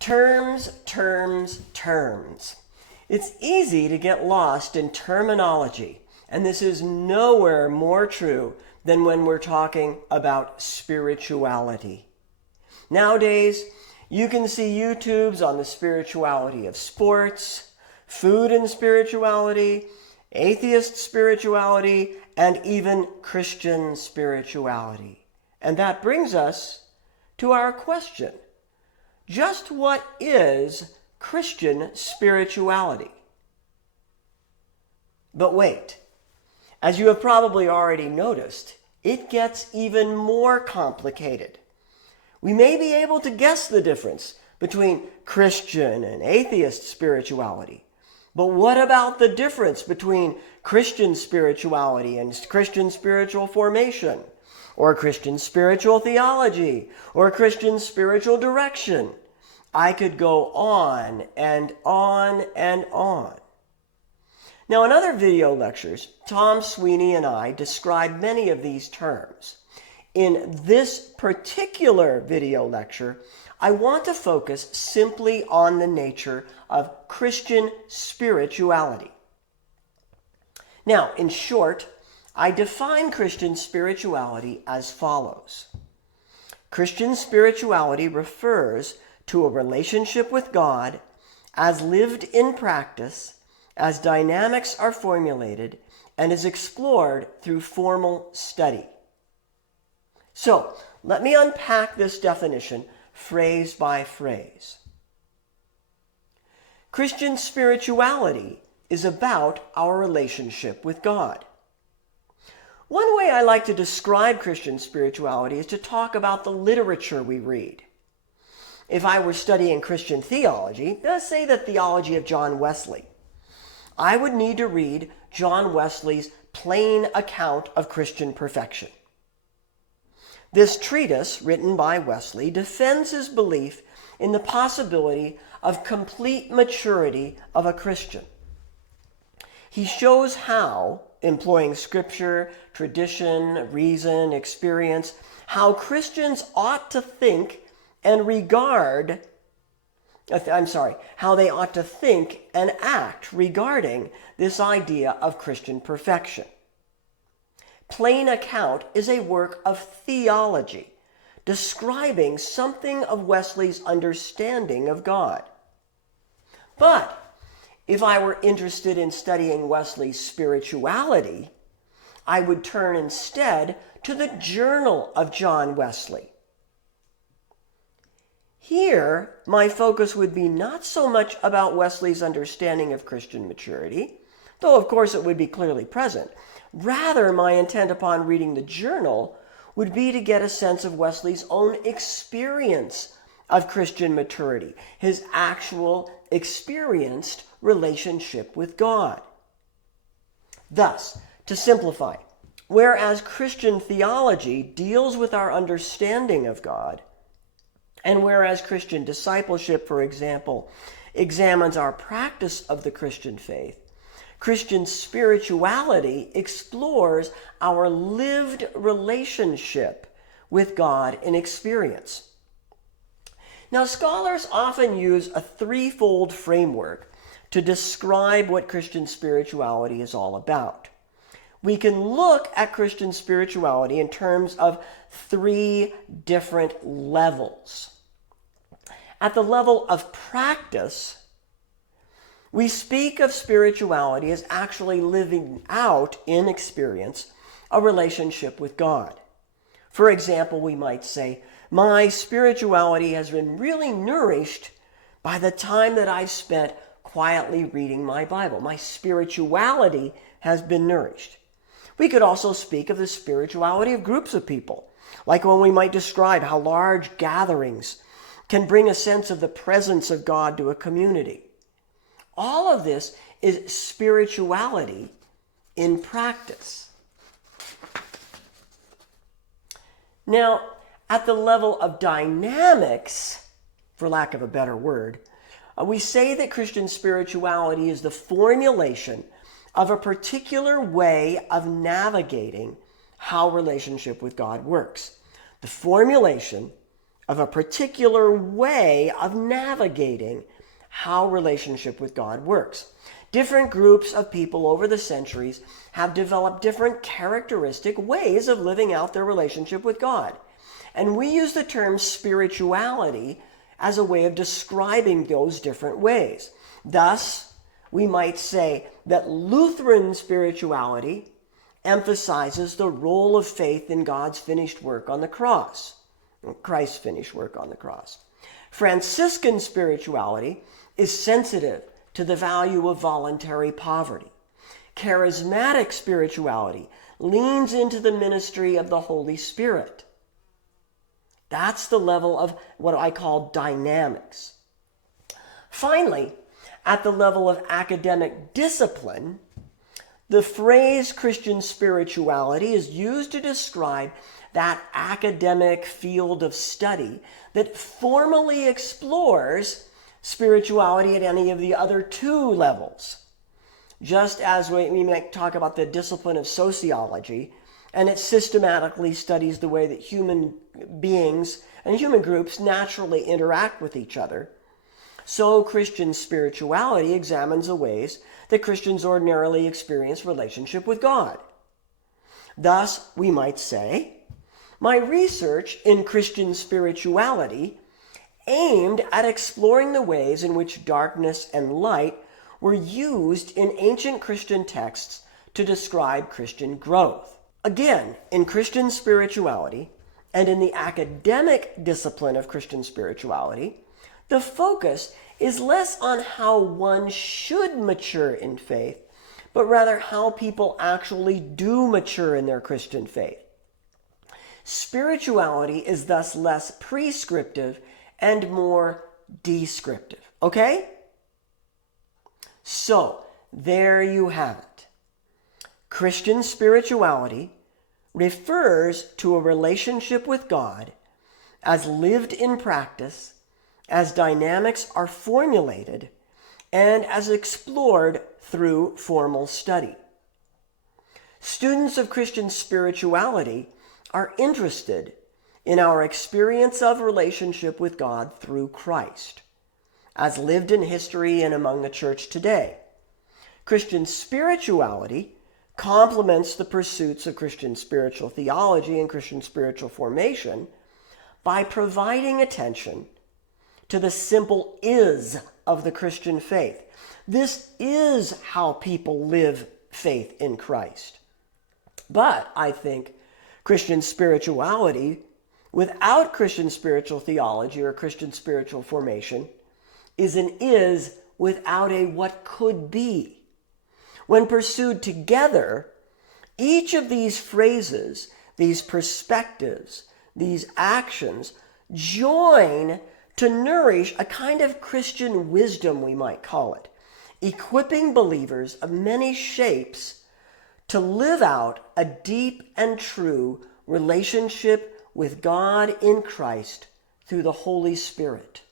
Terms, terms, terms. It's easy to get lost in terminology, and this is nowhere more true than when we're talking about spirituality. Nowadays, you can see YouTubes on the spirituality of sports, food and spirituality, atheist spirituality, and even Christian spirituality. And that brings us to our question. Just what is Christian spirituality? But wait, as you have probably already noticed, it gets even more complicated. We may be able to guess the difference between Christian and atheist spirituality. But what about the difference between Christian spirituality and Christian spiritual formation, or Christian spiritual theology, or Christian spiritual direction? I could go on and on and on. Now, in other video lectures, Tom Sweeney and I describe many of these terms. In this particular video lecture, I want to focus simply on the nature of Christian spirituality. Now, in short, I define Christian spirituality as follows. Christian spirituality refers to a relationship with God as lived in practice, as dynamics are formulated, and is explored through formal study. So, let me unpack this definition phrase by phrase. Christian spirituality is about our relationship with God. One way I like to describe Christian spirituality is to talk about the literature we read. If I were studying Christian theology, let's say the theology of John Wesley, I would need to read John Wesley's Plain Account of Christian Perfection. This treatise, written by Wesley, defends his belief in the possibility of complete maturity of a Christian. He shows how, employing scripture, tradition, reason, experience, how Christians ought to think and how they ought to think and act regarding this idea of Christian perfection. Plain Account is a work of theology, describing something of Wesley's understanding of God. But if I were interested in studying Wesley's spirituality, I would turn instead to the Journal of John Wesley. Here, my focus would be not so much about Wesley's understanding of Christian maturity, though of course it would be clearly present. Rather, my intent upon reading the journal would be to get a sense of Wesley's own experience of Christian maturity, his actual experienced relationship with God. Thus, to simplify, whereas Christian theology deals with our understanding of God, and whereas Christian discipleship, for example, examines our practice of the Christian faith, Christian spirituality explores our lived relationship with God in experience. Now, scholars often use a threefold framework to describe what Christian spirituality is all about. We can look at Christian spirituality in terms of three different levels. At the level of practice, we speak of spirituality as actually living out in experience a relationship with God. For example, we might say, my spirituality has been really nourished by the time that I've spent quietly reading my Bible. My spirituality has been nourished. We could also speak of the spirituality of groups of people, like when we might describe how large gatherings can bring a sense of the presence of God to a community. All of this is spirituality in practice. Now, at the level of dynamics, for lack of a better word, we say that Christian spirituality is the formulation of a particular way of navigating how relationship with God works. The formulation of a particular way of navigating how relationship with God works. Different groups of people over the centuries have developed different characteristic ways of living out their relationship with God. And we use the term spirituality as a way of describing those different ways. Thus, we might say that Lutheran spirituality emphasizes the role of faith in God's finished work on the cross, Christ's finished work on the cross. Franciscan spirituality is sensitive to the value of voluntary poverty. Charismatic spirituality leans into the ministry of the Holy Spirit. That's the level of what I call dynamics. Finally, at the level of academic discipline, the phrase Christian spirituality is used to describe that academic field of study that formally explores spirituality at any of the other two levels. Just as we might talk about the discipline of sociology, and it systematically studies the way that human beings and human groups naturally interact with each other, so Christian spirituality examines the ways that Christians ordinarily experience relationship with God. Thus, we might say, my research in Christian spirituality aimed at exploring the ways in which darkness and light were used in ancient Christian texts to describe Christian growth. Again, in Christian spirituality and in the academic discipline of Christian spirituality, the focus is less on how one should mature in faith, but rather how people actually do mature in their Christian faith. Spirituality is thus less prescriptive and more descriptive. Okay? So, there you have it. Christian spirituality refers to a relationship with God as lived in practice, as dynamics are formulated, and as explored through formal study. Students of Christian spirituality are interested in our experience of relationship with God through Christ, as lived in history and among the church today. Christian spirituality complements the pursuits of Christian spiritual theology and Christian spiritual formation by providing attention to the simple is of the Christian faith. This is how people live faith in Christ. But I think Christian spirituality, without Christian spiritual theology or Christian spiritual formation, is an is without a what could be. When pursued together, each of these phrases, these perspectives, these actions join to nourish a kind of Christian wisdom, we might call it, equipping believers of many shapes to live out a deep and true relationship with God in Christ through the Holy Spirit.